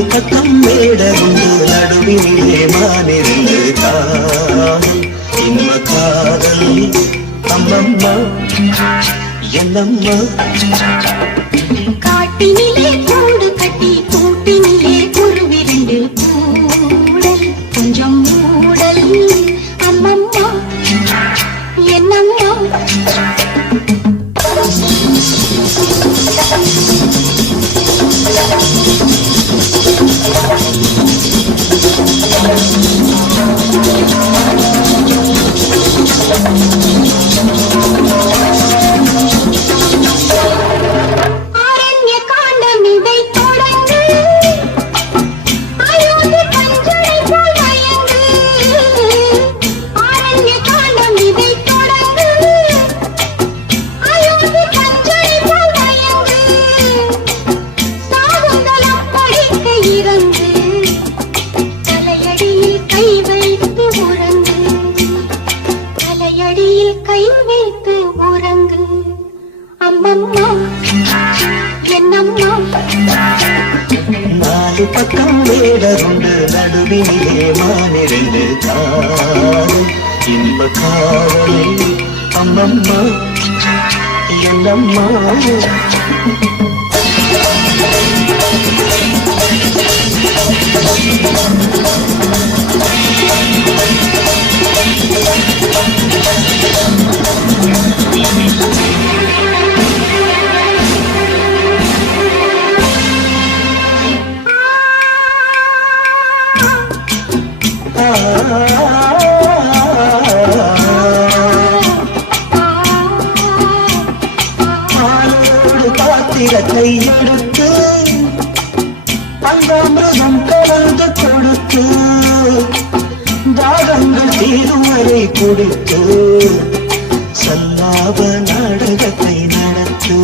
நாலு பக்கம் மேடருந்து நடுவினிலே மானிருந்து காதல் இன்ப காதல் அம்மம்மா என்னம்மா காட்டினிலே கூடு கட்டி கூட்டினிலே குருவிரண்டு கூடல் கொஞ்சம் மூடல் அம்மம்மா என்னம்மா கை வைத்து உறங்கு அம்மம்மா என்னம்மா நாலு பக்கம் வேடருண்டு நடுவினிலே மானிரண்டு காதல் இன்ப காதலை அம்மம்மா என்னம்மா பாத்திரத்தை எடுத்து பஞ்சாமிரதம் கலந்து கொடுத்து தாகங்கள் தீருவரை கொடுத்து சல்லாப நாடகத்தை நடத்து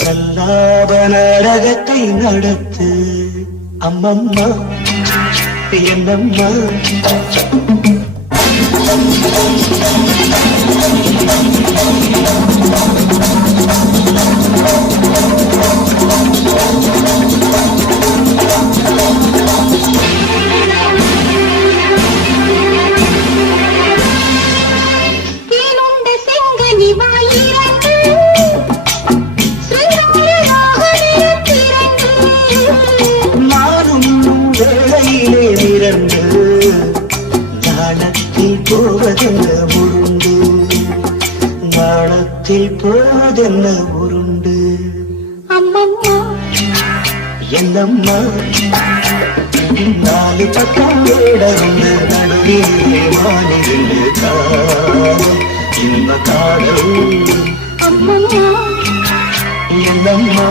சல்லாப நாடகத்தை நடத்து அம்மம்மா என்னம்மா வேளையிலே நிரண்டு நாணத்தில் போவதென்ன உருண்டு நாணத்தில் போவதென்ன உருண்டு அம்மம்மா என்னம்மா நாலு பக்கம் வேடருந்து நடுவிலே மானிரண்டு காதல் இன்ப காதல் அம்மம்மா என்னம்மா